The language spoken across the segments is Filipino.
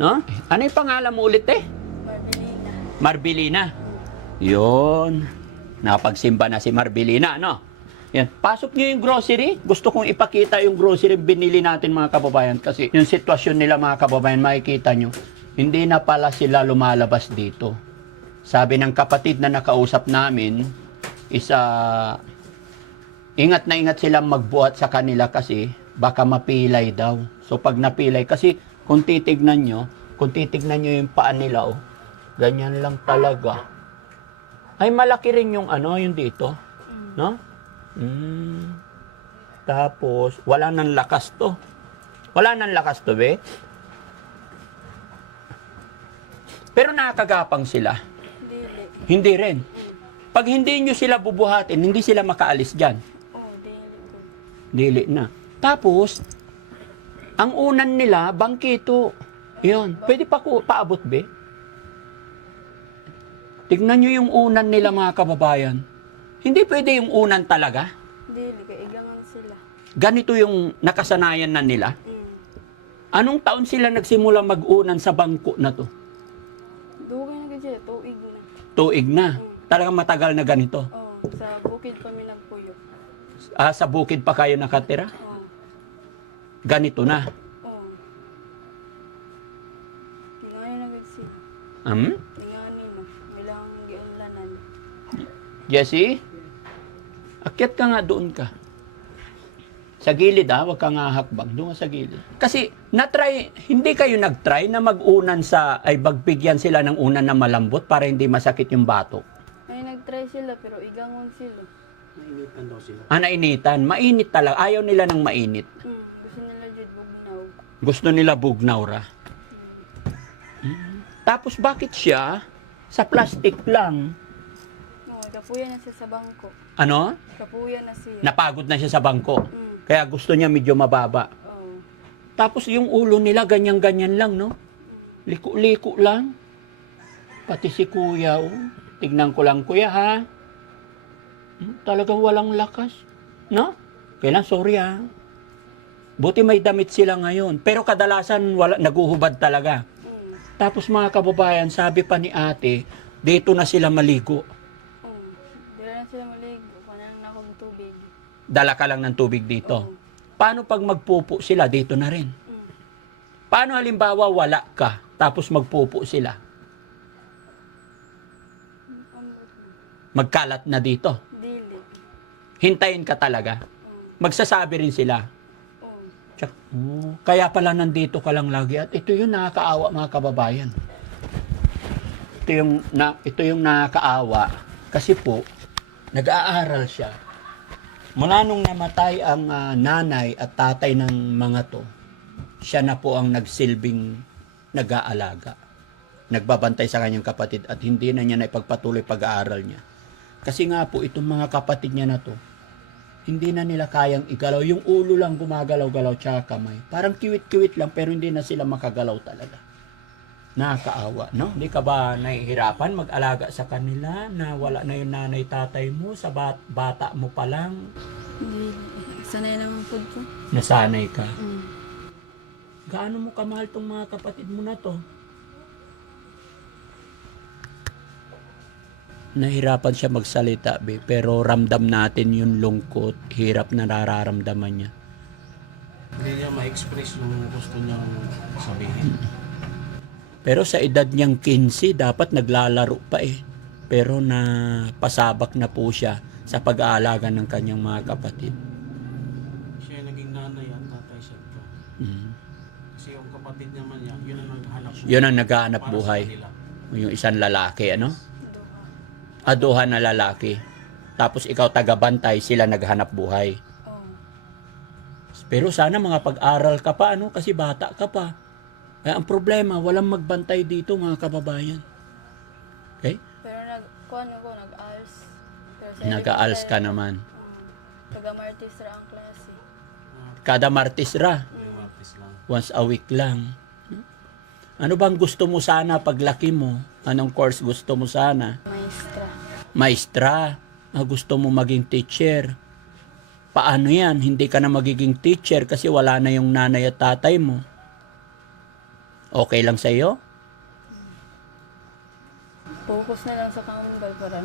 No? Ano yung pangalan mo ulit eh? Marvelina. Marbilina. Yun. Napagsimba na si Marbilina, no? Yan. Pasok niyo yung grocery. Gusto kong ipakita yung grocery binili natin mga kababayan. Kasi yung sitwasyon nila mga kababayan, makikita nyo, hindi na pala sila lumalabas dito. Sabi ng kapatid na nakausap namin, ingat na ingat silang magbuhat sa kanila kasi baka mapilay daw. So pag napilay, kasi kung titignan nyo yung paa nila, oh, ganyan lang talaga. Ay, malaki rin yung yung dito. No? Tapos, wala nang lakas to. Wala nang lakas to, be. Pero nakakagapang sila. Dili. Hindi rin. Pag hindi nyo sila bubuhatin, hindi sila makaalis dyan. Oh, dili ko. Dili na. Tapos, ang unan nila, bangkito. Yun. Pwede pa paabot, be? Tignan nyo yung unan nila, mga kababayan. Hindi pwede yung unan talaga. Dili, kaigangan sila. Ganito yung nakasanayan na nila. Anong taon sila nagsimula mag-unan sa bangko na to? Dugay na gadya, tuig na. Tuig na. Talagang matagal na ganito. Oh, sa bukid kami nagpuyo. Sa bukid pa kayo nakatira? Oh, Ganito na. oh. Tingani na gad sila. Tingani na. Milang giunlanan. Jesse? Akyat ka nga doon ka. Sa gilid wag ka nga hakbang. Doon ka sa gilid. Kasi, hindi kayo nag-try na mag-unan magbigyan sila ng unan na malambot para hindi masakit yung batok. Ay, nag-try sila pero igangon sila. Nainitan daw sila. Nainitan. Mainit talaga. Ayaw nila ng mainit. Gusto nila jud bugnaw. Gusto nila bugnaw ra. Tapos bakit siya sa plastic lang? Oh, kapuya na siya sa bangko. Ano? Kapuya na siya. Napagod na siya sa bangko. Kaya gusto niya medyo mababa. Oh. Tapos yung ulo nila ganyan-ganyan lang, no? Liko-liko lang. Pati si kuya, oh. Tignan ko lang, kuya, ha? Talagang walang lakas. No? Kailan, sorry, ha? Buti may damit sila ngayon. Pero kadalasan, naguhubad talaga. Tapos mga kababayan, sabi pa ni ate, dito na sila maligo. Di na sila maligo. Panang na akong tubig. Dala ka lang ng tubig dito. Paano pag magpupo sila, dito na rin? Paano halimbawa wala ka, tapos magpupo sila? Magkalat na dito. Dili. Hintayin ka talaga. Magsasabi rin sila. Kaya pala nandito ka lang lagi. At ito yung nakakaawa mga kababayan. Ito yung nakakaawa. Kasi po, nag-aaral siya. Mula nung namatay ang nanay at tatay ng mga to, siya na po ang nagsilbing nag-aalaga. Nagbabantay sa kanyang kapatid at hindi na niya na ipagpatuloy pag-aaral niya. Kasi nga po, itong mga kapatid niya na to, hindi na nila kayang igalaw. Yung ulo lang gumagalaw-galaw tsaka kamay. Parang kiwit-kiwit lang pero hindi na sila makagalaw talaga. Nakakaawa, no? Hindi ka ba nahihirapan mag-alaga sa kanila na wala na yung nanay tatay mo sa bata mo pa lang? Dili. Sanay naman po ko. Nasanay ka. Gaano mo kamahal tong mga kapatid mo na to? Nahirapan siya magsalita, be, pero ramdam natin yung lungkot, hirap na nararamdaman niya. Hindi niya ma-express yung gusto niyang sabihin. Pero sa edad niyang 15, dapat naglalaro pa eh. Pero pasabak na po siya sa pag-aalaga ng kanyang mga kapatid. Siya yung naging nanay at tatay siya. Kasi yung kapatid naman niya, yun ang naghanap buhay. Yun ang naghahanap Para buhay. sa kanila. Yung isang lalaki, ano? Duha. Duha na lalaki. Tapos ikaw taga-bantay, sila naghanap buhay. Oh. Pero sana mga pag-aral ka pa, ano? Kasi bata ka pa. Ang problema, walang magbantay dito, mga kababayan. Okay? Pero nag-ALS. Nag-ALS ka naman. Taga-Martis ra ang klase. Kada Martes ra. Yung artist lang. Once a week lang. Ano bang gusto mo sana paglaki mo? Anong course gusto mo sana? Maestra. Maestra. Gusto mo maging teacher. Paano yan? Hindi ka na magiging teacher kasi wala na yung nanay at tatay mo. Okay lang sa iyo? Focus na lang sa kambal para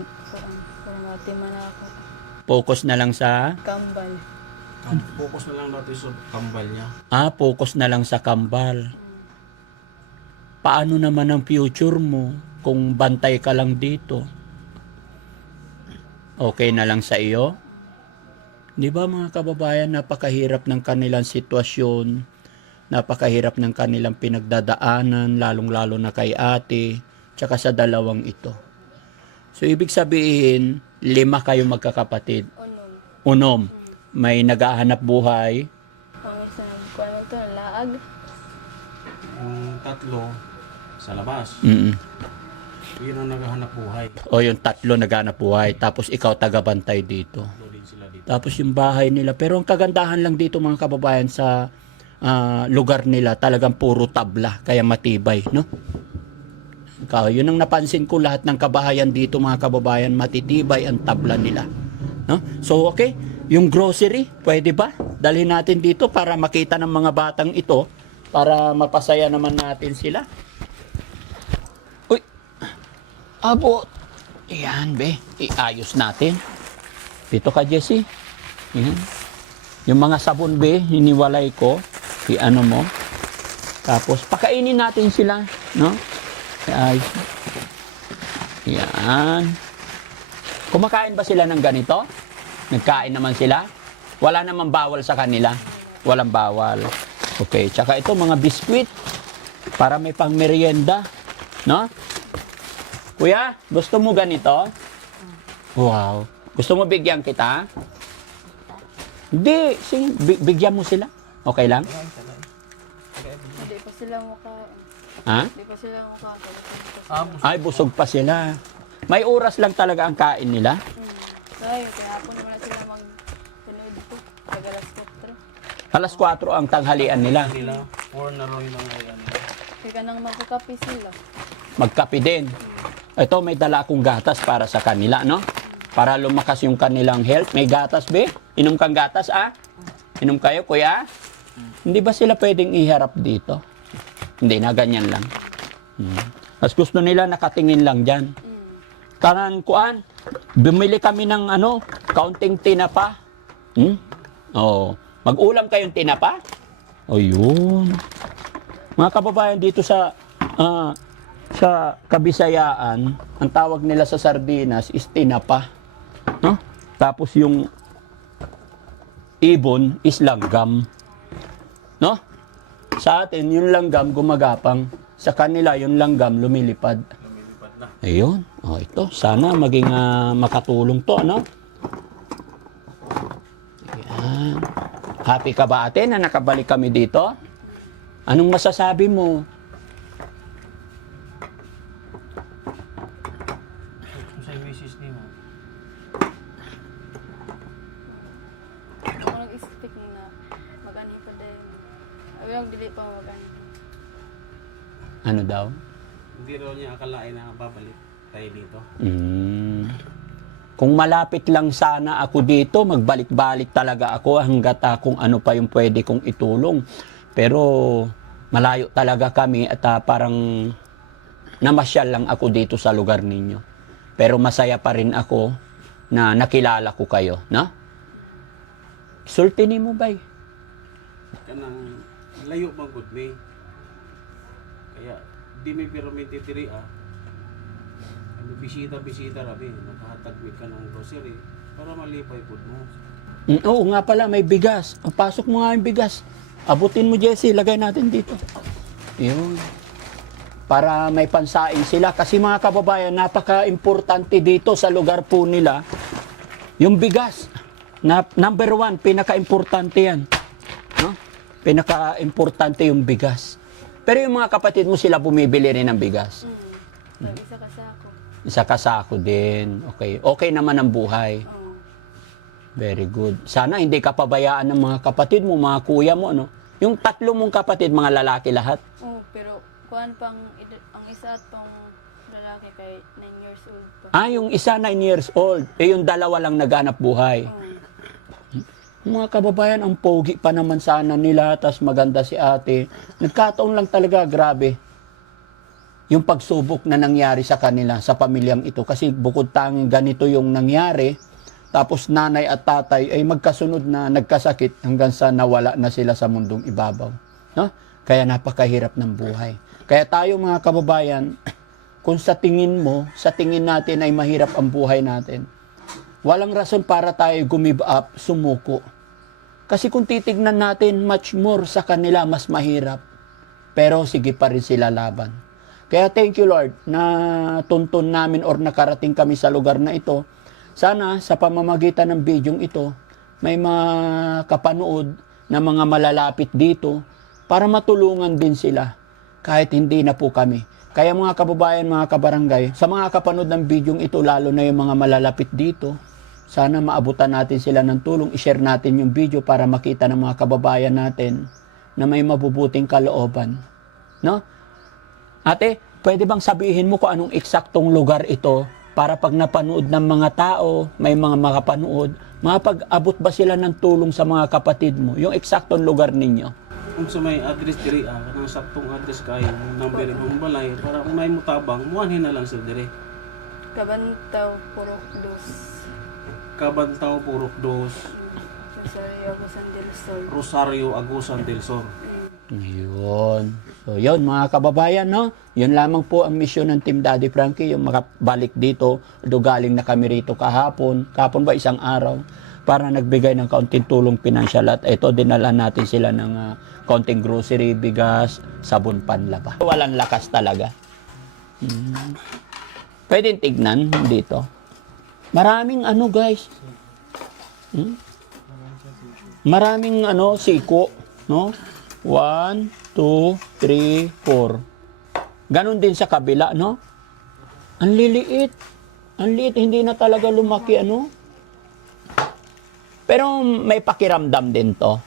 matima na ako. Focus na lang sa... Kambal. Focus na lang natin sa kambal niya. Focus na lang sa kambal. Paano naman ang future mo kung bantay ka lang dito? Okay na lang sa iyo? Di ba mga kababayan, napakahirap ng kanilang sitwasyon, napakahirap ng kanilang pinagdadaanan, lalong-lalo na kay ate, tsaka sa dalawang ito. So, ibig sabihin, 5 kayo magkakapatid. Unom. Unom, may naghahanap buhay. Ang isa kuha mo ito, laag. Yung 3 sa labas. Yun ang naghahanap buhay. O yung 3 naghahanap buhay, tapos ikaw tagabantay dito. Loading sila dito. Tapos yung bahay nila. Pero ang kagandahan lang dito mga kababayan sa lugar nila, talagang puro tabla, kaya matibay, no? Yun ang napansin ko, lahat ng kabahayan dito mga kababayan, matitibay ang tabla nila. No? So okay, yung grocery, pwede ba? Dalhin natin dito para makita ng mga batang ito, para mapasaya naman natin sila. Uy, abot. Yan be, iayos natin. Dito ka Jessie. Yan. Yung mga sabon be, hiniwalay ko. I-ano mo. Tapos pakainin natin sila, no? Ay. Yan. Kumakain ba sila ng ganito? Nagkain naman sila? Wala namang bawal sa kanila. Walang bawal. Okay, tsaka ito mga biskwit para may pang merienda, no? Kuya, gusto mo ganito? Wow. Gusto mo bigyan kita? Hindi, sige, bigyan mo sila. Okay lang? Hindi pa sila mukhain. Ha? Hindi pa sila mukhain. Ay, busog pa sila. May oras lang talaga ang kain nila. Kaya hapon naman na sila mag-tunood po. Kaya Alas alas 4. 4 ang tanghalian nila. Nila, 4 na raw yung nangyayari. Kaya nang magkakapi sila. Magkape din. Ito, may dala akong gatas para sa kanila, no? Para lumakas yung kanilang health. May gatas, be? Inom kang gatas, ah? Inom kayo, kuya? Hindi ba sila pwedeng iharap dito? Hindi na, ganyan lang. As gusto nila nakatingin lang dyan. Kanan kuan, bumili kami ng kaunting tinapa. Oh, mag-ulam kayong tinapa? O yun. Mga kababayan dito sa Kabisayaan, ang tawag nila sa sardinas is tinapa. No? Tapos yung ibon is langgam. No? Sa atin, yung langgam gumagapang. Sa kanila, yung langgam lumilipad. Lumilipad na. Ayun. O, ito. Sana maging makatulong to, ano? Ayan. Happy ka ba, ate, na nakabalik kami dito? Anong masasabi mo? Sa misis ni mo. Ako nag-expect na mag-ani pa din. Ay, yung dili pa mag-ani. Ano daw? Hindi raw niya akalain na babalik tayo dito. Kung malapit lang sana ako dito, magbalik-balik talaga ako hanggat kung ano pa yung pwede kong itulong. Pero malayo talaga kami at parang namasyal lang ako dito sa lugar ninyo. Pero masaya pa rin ako na nakilala ko kayo, no? Sultini mo bay? Kanang layo bang good me. Kaya di may pero may titiri bisita rabi, nakahatagmit ka ng grocery para malipay food mo. Oo nga pala, may bigas. Pasok mo nga yung bigas. Abutin mo, Jessie. Lagay natin dito. Yun. Para may pansain sila. Kasi mga kababayan, napaka-importante dito sa lugar po nila. Yung bigas. Number 1, pinaka-importante yan. No? Pinaka-importante yung bigas. Pero yung mga kapatid mo, sila bumibili rin ng bigas. Isa ka sa ako. Isa kasako din. Okay. Okay naman ang buhay. Oo. Very good. Sana hindi ka pabayaan ng mga kapatid mo, mga kuya mo, ano? Yung 3 mong kapatid, mga lalaki lahat. Oo, pero kuan pang ang isa at pang lalaki kay 9 years old pa. Yung isa 9 years old. Yung 2 lang naghanap buhay. Oo. Mga kababayan, ang pogi pa naman sana nila, tas maganda si ate. Nagkataon lang talaga, grabe. Yung pagsubok na nangyari sa kanila, sa pamilyang ito. Kasi bukod tanging ganito yung nangyari, tapos nanay at tatay ay magkasunod na nagkasakit hanggang sa nawala na sila sa mundong ibabaw. No? Kaya napakahirap ng buhay. Kaya tayo mga kababayan, kung sa tingin mo, sa tingin natin ay mahirap ang buhay natin, walang rason para tayo gumive up, sumuko. Kasi kung titignan natin, much more sa kanila, mas mahirap. Pero sige pa rin sila laban. Kaya thank you Lord na tuntun namin or nakarating kami sa lugar na ito. Sana sa pamamagitan ng bidyong ito, may makapanood na mga malalapit dito para matulungan din sila kahit hindi na po kami. Kaya mga kababayan, mga kabarangay, sa mga kapanood ng bidyong ito, lalo na yung mga malalapit dito, sana maabutan natin sila ng tulong, i-share natin yung video para makita ng mga kababayan natin na may mabubuting kalooban. No? Ate, pwede bang sabihin mo kung anong eksaktong lugar ito para pag napanood ng mga tao, may mga makapanood, mapag-abot ba sila ng tulong sa mga kapatid mo? Yung eksaktong lugar ninyo. Kung sa may address diri kanang saktong address kayo, number ng balay para kung may mutabang, muanhin na lang sa dire. Kabantaw, Purok Dos. Kabantaw, Purok Dos, Rosario, Agusan del Sol. Rosario, Agusan del Sur. Yun. So, yun mga kababayan, no? Yun lamang po ang misyon ng Team Daddy Frankie, yung makabalik dito. Galing na kami rito kahapon. Kahapon ba isang araw? Para nagbigay ng kaunting tulong pinansyal. At ito, dinala natin sila ng kaunting grocery, bigas, sabon, panlaba. Walang lakas talaga. Pwede tignan dito. Maraming ano guys. Maraming ano, siko. No? 1, 2, 3, 4. Ganon din sa kabila, no? Ang liliit. Ang liit, hindi na talaga lumaki, ano? Pero may pakiramdam din to.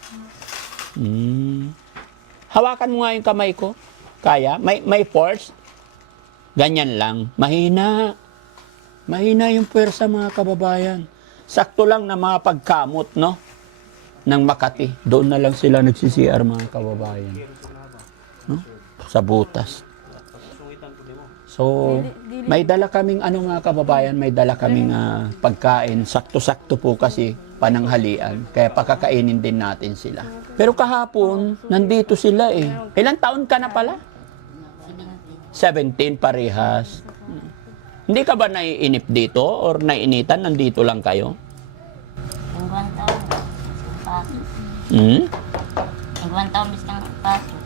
Hawakan mo nga yung kamay ko. Kaya? May force? Ganyan lang. Mahina. Mahina yung pwersa, mga kababayan. Sakto lang na mapagkamot, no? Ng Makati. Doon na lang sila nagsi-CR, mga kababayan. No? Sa butas. So, may dala kaming ano mga kababayan, may dala kaming pagkain. Sakto-sakto po kasi pananghalian. Kaya pakakainin din natin sila. Pero kahapon, nandito sila eh. Ilang taon ka na pala? 17 parehas. Hindi ka ba naiinip dito or naiinitan? Nandito lang kayo? Hanggang taon. Paso. Hmm? Hanggang taon bis kang paso.